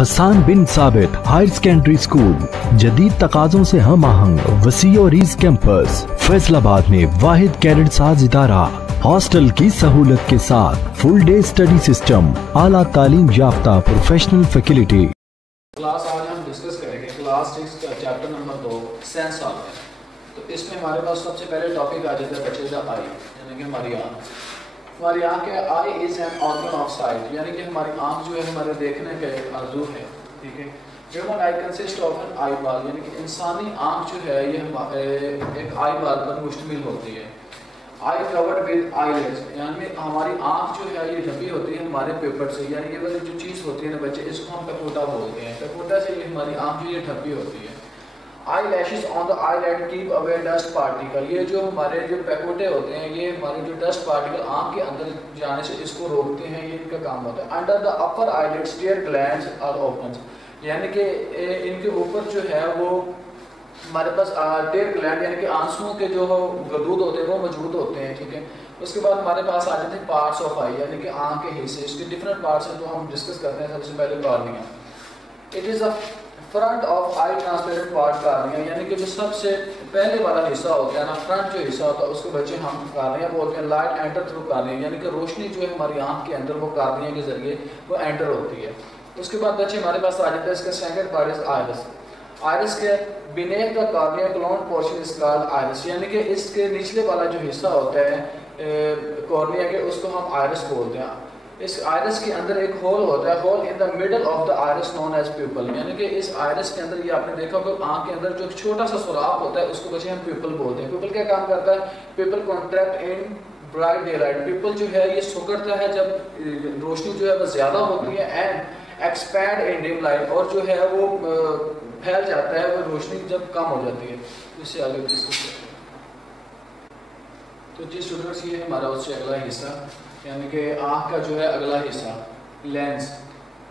हसन बिन साबित higher secondary school, जदीद तकाज़ों से हम आहंग वसी और ईज कैंपस, फैसलाबाद में वाहिद कैडेट साज इदारा, हॉस्टल की सहूलत के साथ फुल डे स्टडी सिस्टम, आला तालीम याफ्ता प्रोफेशनल फैसिलिटी। क्लास आज हम डिस्कस करेंगे क्लास 6 का चैप्टर नंबर 2 सेंस ऑर्गन। तो इसमें हमारे पास सबसे पहले टॉपिक आ जाता है बच्चे का आई, यानी कि हमारी आँख। हमारी आँख है, eye is an organ of sight, यानी कि हमारी आँख जो है हमारे देखने के आजू है, ठीक है। Human eye consist of an eyeball, यानी कि इंसानी आँख जो है ये एक आई बाल पर मुश्तमिल होती है। आई कवर्ड विद आईलिड्स, यानी हमारी आँख जो है ये ढकी होती है हमारे पेपर से, यानी ये वाली जो चीज़ होती है ना बच्चे, इसको हम पेपोटा बोलते हैं। पेपोटा से ये हमारी आँख जो ये ढकी होती है। Eyelashes on the eyelid keep away dust particle, ये जो हमारे जो पेपोटे होते हैं ये हमारे जो डस्ट पार्टिकल आँख के अंदर जाने से इसको रोकते हैं, ये इनका काम होता है। Under the upper eyelids tear glands are open, यानी कि इनके ऊपर जो है वो हमारे पास टेयर ग्लैंड यानी कि आंसुओं के जो गदूद होते हैं वो मौजूद होते हैं, ठीक है। उसके बाद हमारे पास आ जाते हैं पार्ट्स ऑफ आई, यानी कि आँख के हिस्से, इसके डिफरेंट पार्ट्स हैं जो हम डिस्कस करते हैं। सबसे पहले cornea, it is a front of I transparent part cornea, यानी कि जो सबसे पहले वाला हिस्सा होता है ना, फ्रंट जो हिस्सा होता है उसको बच्चे हम कॉर्निया बोलते हैं। लाइट एंटर थ्रू कॉर्निया, यानी कि रोशनी जो है हमारी आँख के अंदर वो कॉर्निया के जरिए वो एंटर होती है। उसके बाद बच्चे हमारे पास आ जाता है इसका second part is iris. Iris के beneath the cornea coloured portion is called iris, यानी कि इसके निचले वाला जो हिस्सा होता है कॉर्निया के उसको हम आइरिस बोलते हैं। इस आइरिस के अंदर एक होल होता है, hole in the middle of the iris known as pupil, यानी कि इस आइरिस के अंदर ये आपने देखा होगा आँख के अंदर जो छोटा सा सुराख होता है उसको बच्चे हम प्यूपल बोलते हैं। प्यूपल क्या काम करता है? Pupil contract in bright daylight, pupil जो है ये सुकड़ता है जब रोशनी जो है वो ज़्यादा होती है, and expand in dim light, और जो है वो फैल जाता है वो रोशनी जब कम हो जाती है। इससे आगे डिस्कस करते हैं। तो जी स्टूडेंट्स, ये हमारा उससे अगला हिस्सा, यानी कि आँख का जो है अगला हिस्सा लेंस।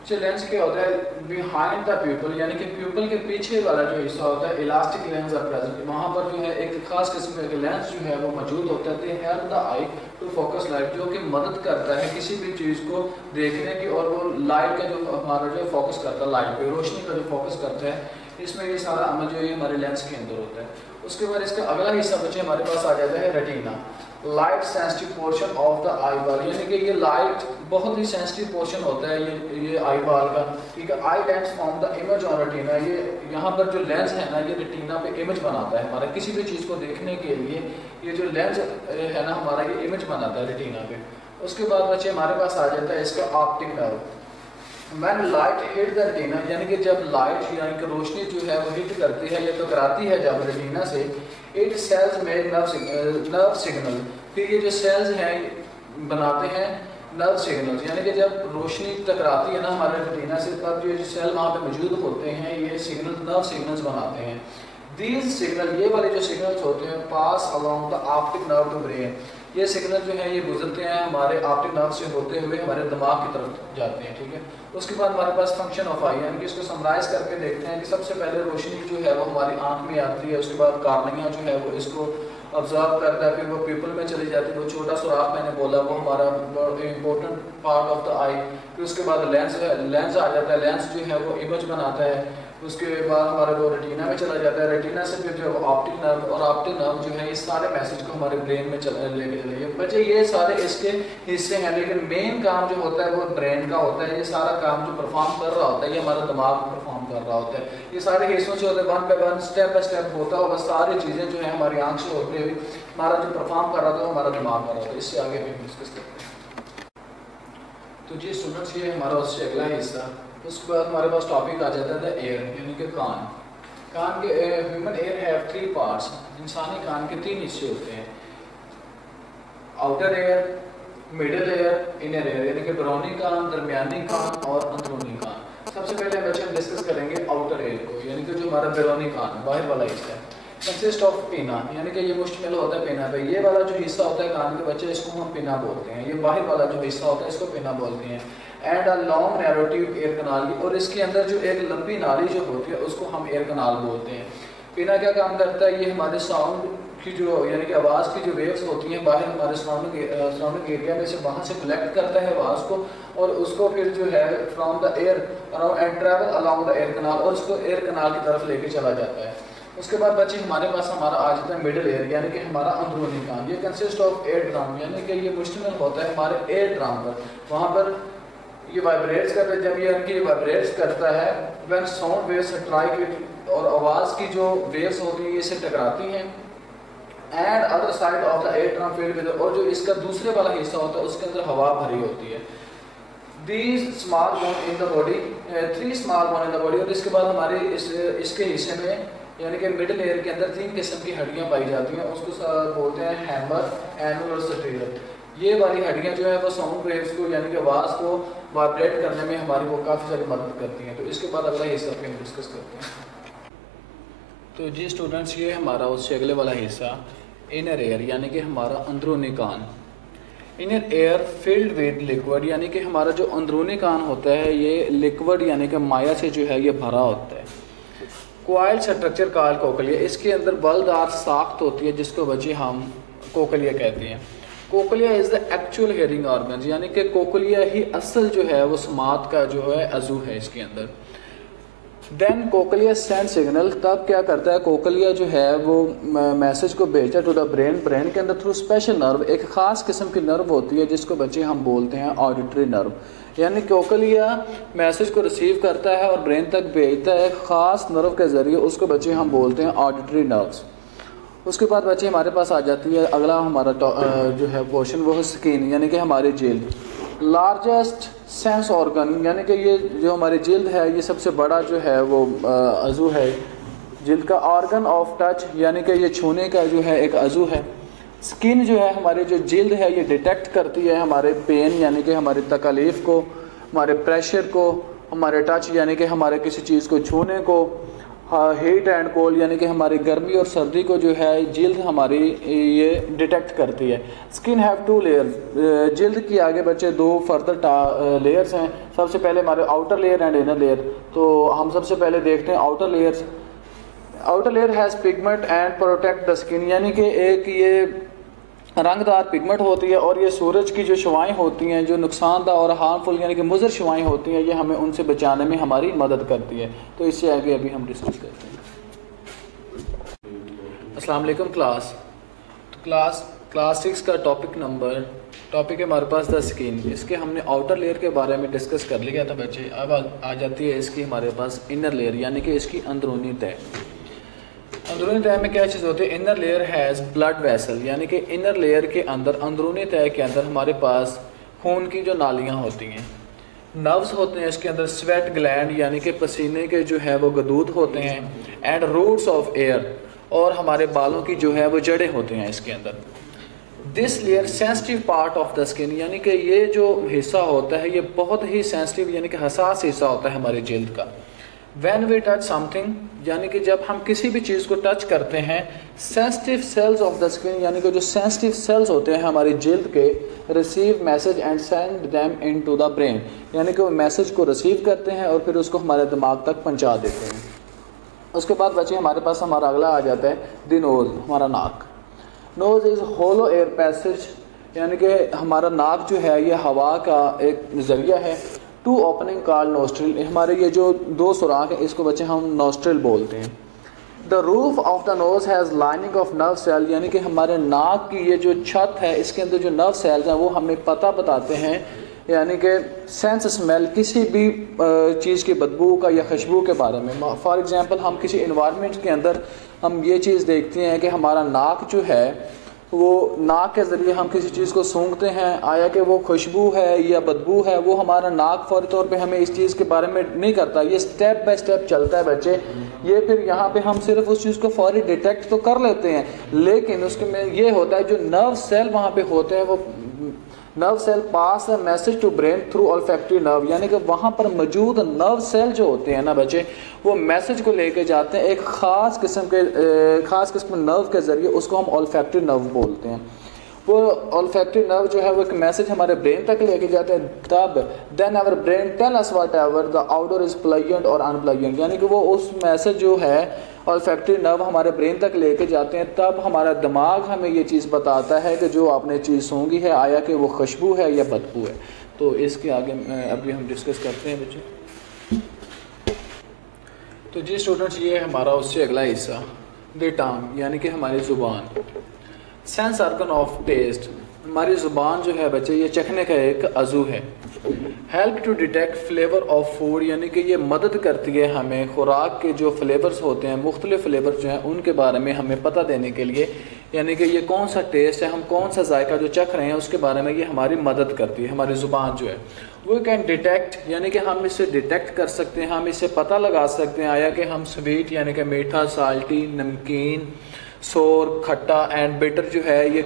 अच्छा, लेंस क्या होता है? बिहाइंड द प्यूपल, यानी कि प्यूपल के पीछे वाला जो हिस्सा होता है, इलास्टिक लेंस आर प्रेजेंट, वहाँ पर जो है एक खास किस्म का लेंस जो है वो मौजूद होता है। They help the eye to focus light, जो कि मदद करता है किसी भी चीज़ को देखने की, और वो लाइट का जो हमारा जो फोकस करता है लाइट पे, रोशनी का जो फोकस करता है, इसमें ये सारा अमल जो है हमारे लेंस के अंदर होता है। उसके बाद इसका अगला हिस्सा बच्चे हमारे पास आ जाता है retina, light sensitive portion of the eyeball, यानी कि ये लाइट बहुत ही सेंसिटिव पोर्शन होता है ये आई बाल का, ठीक है। Eye lens form the image on retina, ये यहाँ पर जो लेंस है ना ये रेटिना पे इमेज बनाता है हमारा, किसी भी चीज़ को देखने के लिए ये जो लेंस है ना हमारा ये इमेज बनाता है रेटिना पे। उसके बाद बच्चे हमारे पास आ जाता है इसका optic nerve. When light hit the retina, यानी कि जब लाइट यानी कि रोशनी जो है वो हिट करती है या टकराती है जब रेटिना से, इट सेल्स में नर्व सिग्नल, फिर ये जो सेल्स हैं बनाते हैं नर्व सिग्नल्स, यानी कि जब रोशनी टकराती है ना हमारे रेटिना से तब ये जो सेल वहाँ पे मौजूद होते हैं ये सिग्नल नर्व सिग्नल्स बनाते हैं। दीज सिग्नल, ये वाले जो सिग्नल्स होते हैं, pass along the optic nerve to brain, ये सिग्नल जो है ये गुजरते हैं हमारे ऑप्टिक नर्व से होते हुए हमारे दिमाग की तरफ जाते हैं, ठीक है। उसके बाद हमारे पास फंक्शन ऑफ आई, यानी कि इसको समराइज करके देखते हैं कि सबसे पहले रोशनी जो है वो हमारी आंख में आती है, उसके बाद कॉर्निया जो है वो इसको ऑब्जर्व करता है, फिर वो प्यूपल में चली जाती है, वो छोटा सुराख मैंने बोला वो हमारा इंपॉर्टेंट पार्ट ऑफ द आई। फिर उसके बाद लेंस आ जाता है, लेंस जो है वो इमेज बनाता है। उसके बाद हमारा वो रेटिना में चला जाता है, रेटिना से फिर जो ऑप्टिक नर्व, और ऑप्टिक नर्व जो है इस सारे मैसेज को हमारे ब्रेन में लेके चलेंगे। बच्चे ये सारे इसके हिस्से हैं, लेकिन मेन काम जो होता है वो ब्रेन का होता है। ये सारा काम जो परफॉर्म कर रहा होता है ये हमारा दिमाग परफॉर्म कर रहा होता है। ये सारे हिस्सों से होते हैं, one by one step by step होता होगा, सारी चीज़ें जो है हमारी आँख से होते हुए हमारा जो परफॉर्म कर रहा था वो हमारा दिमाग कर रहा था। इससे आगे भी डिस्कस करते हैं। तो जी स्टूडेंट्स, ये हमारा उससे अगला हिस्सा। उसके बाद हमारे पास टॉपिक आ जाता है एयर, यानी कि कान। कान के ह्यूमन एयर हैव 3 पार्ट्स, इंसानी कान के 3 हिस्से होते हैं, outer air, middle air, inner air, यानी कि बरौनी कान, दरमियानी कान और अंदरूनी कान। सबसे पहले बच्चे हम डिस्कस करेंगे आउटर एयर को, यानी कि जो हमारा बैरोनी कान बाहर वाला हिस्सा है। कंसिस्ट ऑफ पिना, यानी कि ये मुश्तमिल होता है पिना पे। ये वाला जो हिस्सा होता है कान के बच्चे इसको हम पिना बोलते हैं, ये बाहर वाला जो हिस्सा होता है इसको पिना बोलते हैं। And a long narrow tube ear canal, और इसके अंदर जो एक लंबी नाली जो होती है उसको हम एयर कनाल बोलते हैं। पिना क्या काम करता है? ये हमारे साउंड की जो यानी कि आवाज़ की जो वेव्स होती हैं बाहर हमारे सराउंडिंग एरिया में से वहाँ से कलेक्ट करता है आवाज़ को, और उसको फिर जो है from the air around and travel along the ear canal, और उसको एयर कनाल की तरफ लेके चला जाता है। उसके बाद बच्चे हमारे पास हमारा आ जाता है मिडल एयर, यानी कि हमारा अंदरूनी कान। ये कंसिस्ट ऑफ 8 ड्रम, यानी कि ये मुश्तमिल होता है हमारे 8 ड्रम पर। वहाँ पर ये वाइब्रेट्स करता है, जब ये इनकी वाइब्रेट्स करता है when sound waves strike it, और आवाज़ की जो वेव्स होती हैं ये इससे टकराती हैं। And other side of the 8 drum field with, और जो इसका दूसरे वाला हिस्सा होता है उसके अंदर हवा भरी होती है। These small bone in the body, 3 small bone in the body, और इसके बाद हमारे इसके हिस्से में यानी कि मिडिल एयर के अंदर 3 किस्म की हड्डियां पाई जाती हैं, उसको बोलते हैं हैमर, एनुल और स्टीरल। ये वाली हड्डियां जो है वो साउंड वेव्स को यानी कि आवाज़ को वाइब्रेट करने में हमारी वो काफ़ी सारी मदद करती हैं। तो इसके बाद अगला हिस्सा पे हम डिस्कस करते हैं। तो जी स्टूडेंट्स, ये हमारा उससे अगले वाला हिस्सा इनर एयर, यानी कि हमारा अंदरूनी कान। Inner ear filled with liquid, यानी कि हमारा जो अंदरूनी कान होता है ये लिक्विड यानी कि माया से जो है ये भरा होता है। क्वाइल स्ट्रक्चर कॉल्ड कोकलिया, इसके अंदर बलदार साख्त होती है जिसको बच्चे हम कोकलिया कहते हैं। Cochlea is the actual hearing organ, यानी कि कोकलिया ही असल जो है वो समात का जो है अज़ू है इसके अंदर। देन कोकलिया सेंड सिग्नल, तब क्या करता है कोकलिया जो है वो मैसेज को भेजता है टू द ब्रेन। ब्रेन के अंदर थ्रू स्पेशल नर्व, एक ख़ास किस्म की नर्व होती है जिसको बच्चे हम बोलते हैं ऑडिटरी नर्व। यानी कोकलिया मैसेज को रिसीव करता है और ब्रेन तक भेजता है ख़ास नर्व के ज़रिए, उसको बच्चे हम बोलते हैं ऑडिटरी नर्व्स। उसके बाद बच्चे हमारे पास आ जाती है अगला हमारा जो है पोर्शन, वो है स्किन, यानी कि हमारी जिल्द। लार्जेस्ट सेंस ऑर्गन, यानी कि ये जो हमारी जिल्द है ये सबसे बड़ा जो है वो अज़ू है जिल्द का। ऑर्गन ऑफ टच, यानी कि ये छूने का जो है एक अज़ू है। स्किन जो है हमारी जो जिल्द है ये डिटेक्ट करती है हमारे पेन यानी कि हमारी तकलीफ़ को, हमारे प्रेशर को, हमारे टच यानी कि हमारे किसी चीज़ को छूने को, हीट एंड कोल्ड यानी कि हमारी गर्मी और सर्दी को जो है जिल्द हमारी ये डिटेक्ट करती है। स्किन हैव 2 लेयर्स, जिल्द की आगे बच्चे 2 फर्दर लेयर्स हैं। सबसे पहले हमारे outer layer and inner layer. तो हम सबसे पहले देखते हैं outer layers. Outer layer has pigment and protect the skin, यानी कि एक ये रंगदार पिगमेंट होती है और ये सूरज की जो शुआएं होती हैं जो नुकसानदा और हार्मफुल यानी कि मुज़र शुआएं होती हैं, ये हमें उनसे बचाने में हमारी मदद करती है। तो इससे आगे अभी हम डिस्कस करते हैं। अस्सलाम वालेकुम क्लास। तो क्लास 6 का टॉपिक है हमारे पास द स्किन। इसके हमने आउटर लेयर के बारे में डिस्कस कर लिया था बच्चे। अब आ जाती है इसकी हमारे पास इनर लेयर, यानी कि इसकी अंदरूनी तह। अंदरूनी तह में क्या चीज़ होती है? Inner layer has blood vessel, यानी कि इनर लेयर के अंदर अंदरूनी तह के अंदर हमारे पास खून की जो नालियाँ होती हैं। नर्व्स होते हैं इसके अंदर, स्वेट ग्लैंड यानी कि पसीने के जो है वो गदूद होते हैं, एंड रूट्स ऑफ एयर, और हमारे बालों की जो है वो जड़ें होते हैं इसके अंदर। This layer sensitive part of the skin, यानी कि ये जो हिस्सा होता है ये बहुत ही सेंसिटिव यानी कि हसास हिस्सा होता है हमारी जिल्द का। When we touch something, यानी कि जब हम किसी भी चीज़ को टच करते हैं, sensitive sales of the skin यानी कि जो सेंसिटिव सेल्स होते हैं हमारी जिल्द के, receive message and send them into the brain, यानी कि वो मैसेज को रिसीव करते हैं और फिर उसको हमारे दिमाग तक पहुंचा देते हैं। उसके बाद बच्चे हमारे पास हमारा अगला आ जाता है द नोज़, हमारा नाक। Nose is hollow air passage, यानी कि हमारा नाक जो है ये हवा का एक ज़रिया है। 2 ओपनिंग कॉल्ड नोस्ट्रिल, हमारे ये जो 2 सुराख है इसको बच्चे हम नोस्ट्रिल बोलते हैं। The roof of the nose has lining of nerve cell, यानी कि हमारे नाक की ये जो छत है इसके अंदर जो नर्व सेल्स हैं वो हमें पता बताते हैं, यानी कि सेंस स्मेल, किसी भी चीज़ की बदबू का या खुशबू के बारे में। फॉर एग्ज़ाम्पल हम किसी इन्वायरमेंट के अंदर हम ये चीज़ देखते हैं कि हमारा नाक जो है वो नाक के ज़रिए हम किसी चीज़ को सूंघते हैं, आया कि वो खुशबू है या बदबू है, वो हमारा नाक फौरी तौर पे हमें इस चीज़ के बारे में नहीं करता। ये स्टेप बाय स्टेप चलता है बच्चे। ये फिर यहाँ पे हम सिर्फ उस चीज़ को फौरी डिटेक्ट तो कर लेते हैं, लेकिन उसके में ये होता है जो नर्व सेल वहाँ पे होते हैं वो nerve cell pass a message to brain through olfactory nerve, यानी कि वहाँ पर मौजूद नर्व सेल जो होते हैं ना बच्चे, वो मैसेज को लेके जाते हैं एक ख़ास किस्म नर्व के ज़रिए, उसको हम ऑल्फैक्टरी नर्व बोलते हैं। वो ऑल्फैक्टरी नर्व जो है वो एक मैसेज हमारे ब्रेन तक लेके जाते हैं, तब then our brain tell us whatever the outdoor is pleasant और अनप्लेजेंट, यानी कि वो उस मैसेज जो है ऑल्फैक्टरी नर्व हमारे ब्रेन तक लेके जाते हैं, तब हमारा दिमाग हमें ये चीज़ बताता है कि जो आपने चीज़ सूंघी है आया कि वो खुशबू है या बदबू है। तो इसके आगे अभी हम डिस्कस करते हैं बच्चे। तो जी स्टूडेंट्स, ये हमारा उससे अगला हिस्सा द टंग यानी कि हमारी ज़ुबान। सेंस ऑर्गन ऑफ टेस्ट, हमारी ज़ुबान जो है बच्चे ये चखने का एक अज़ू है। Help to detect flavour of food, यानी कि ये मदद करती है हमें खुराक के जो फ्लेवर्स होते हैं, मुख्तलिफ फ्लेवर जो हैं उनके बारे में हमें पता देने के लिए, यानी कि ये कौन सा टेस्ट है, हम कौन सा जायका जो चख रहे हैं उसके बारे में ये हमारी मदद करती है। हमारी ज़ुबान जो है वो कैन डिटेक्ट, यानी कि हम इसे डिटेक्ट कर सकते हैं, हम इसे पता लगा सकते हैं आया कि हम स्वीट यानी कि मीठा, साल्टी, नमकीन, सोर, खट्टा एंड बिटर जो है ये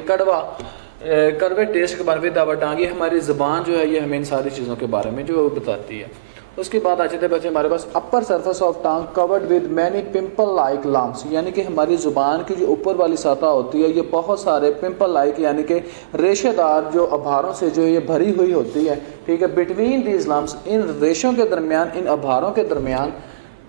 कड़वे टेस्ट के बारे में दावा टांगी। हमारी ज़ुबान जो है ये हमें इन सारी चीज़ों के बारे में जो बताती है। उसके बाद आ जाते हैं बच्चे हमारे पास upper surface of tongue covered with many pimple like lumps, यानी कि हमारी ज़ुबान की जो ऊपर वाली सतह होती है ये बहुत सारे पिंपल लाइक यानी कि रेशेदार जो आभारों से जो ये भरी हुई होती है। ठीक है, बिटवीन दीज लम्प्स, इन रेशों के दरमियान, इन आभारों के दरमियान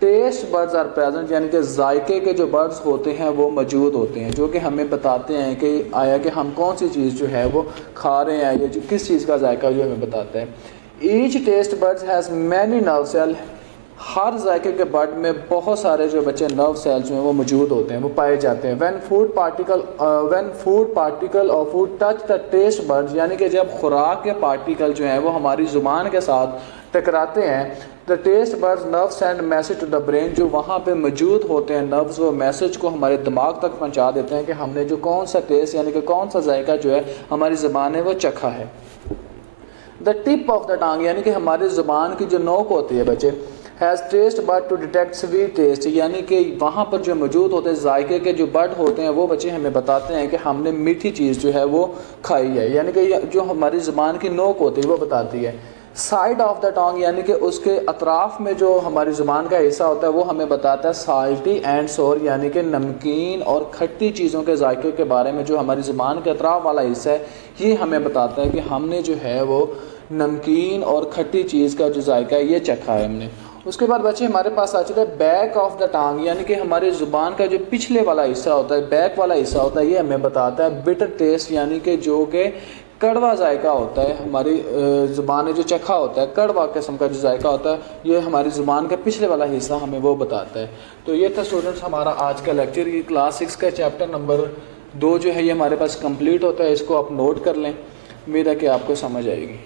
टेस्ट बर्ड्स आर प्रेजेंट, यानी कि जायके के जो बर्ड्स होते हैं वो मौजूद होते हैं, जो कि हमें बताते हैं कि आया कि हम कौन सी चीज़ जो है वो खा रहे हैं, ये किस चीज़ का जायका जो हमें बताता है। Each taste buds has many nerve cell, हर जायके के बर्ड में बहुत सारे जो बच्चे नर्व सेल जो हैं वो मौजूद होते हैं, वो पाए जाते हैं। व्हेन फूड पार्टिकल और food touch the taste birds, यानी कि जब खुराक के पार्टिकल जो हैं वो हमारी ज़ुबान के साथ टकराते हैं, the taste buds nerve send message to the brain, जो वहाँ पे मौजूद होते हैं नर्व्स वो मैसेज को हमारे दिमाग तक पहुँचा देते हैं कि हमने जो कौन सा टेस्ट यानी कि कौन सा जायका जो है हमारी ज़ुबान है वो चखा है। The tip of the tongue, यानी कि हमारी ज़ुबान की जो नोक होती है बच्चे, has taste bud to detect sweet taste, यानी कि वहाँ पर जो मौजूद होते हैं जायके के जो बर्ड होते हैं वो बच्चे हमें बताते हैं कि हमने मीठी चीज़ जो है वो खाई है, यानी कि जो हमारी ज़ुबान की नोक होती है वो बताती है। साइड ऑफ द टंग, यानी कि उसके अतराफ में जो हमारी ज़ुबान का हिस्सा होता है वो हमें बताता है साल्टी एंड सोर, यानी कि नमकीन और खट्टी चीज़ों के जायके के बारे में। जो हमारी ज़ुबान के अतराफ वाला हिस्सा है ये हमें बताता है कि हमने जो है वो नमकीन और खट्टी चीज़ का जो जायका है ये चखा है हमने। उसके बाद बच्चे हमारे पास आ चुका है बैक ऑफ द टंग, यानी कि हमारी ज़ुबान का जो पिछले वाला हिस्सा होता है, बैक वाला हिस्सा होता है, ये हमें बताता है बिटर टेस्ट, यानी कि जो कि कड़वा जायका होता है। हमारी ज़ुबान ने जो चखा होता है कड़वा किस्म का जो जायका होता है ये हमारी ज़ुबान का पिछले वाला हिस्सा हमें वो बताता है। तो ये था स्टूडेंट्स हमारा आज का लेक्चर। ये क्लास 6 का चैप्टर नंबर 2 जो है ये हमारे पास कंप्लीट होता है, इसको आप नोट कर लें, उम्मीद है कि आपको समझ आएगी।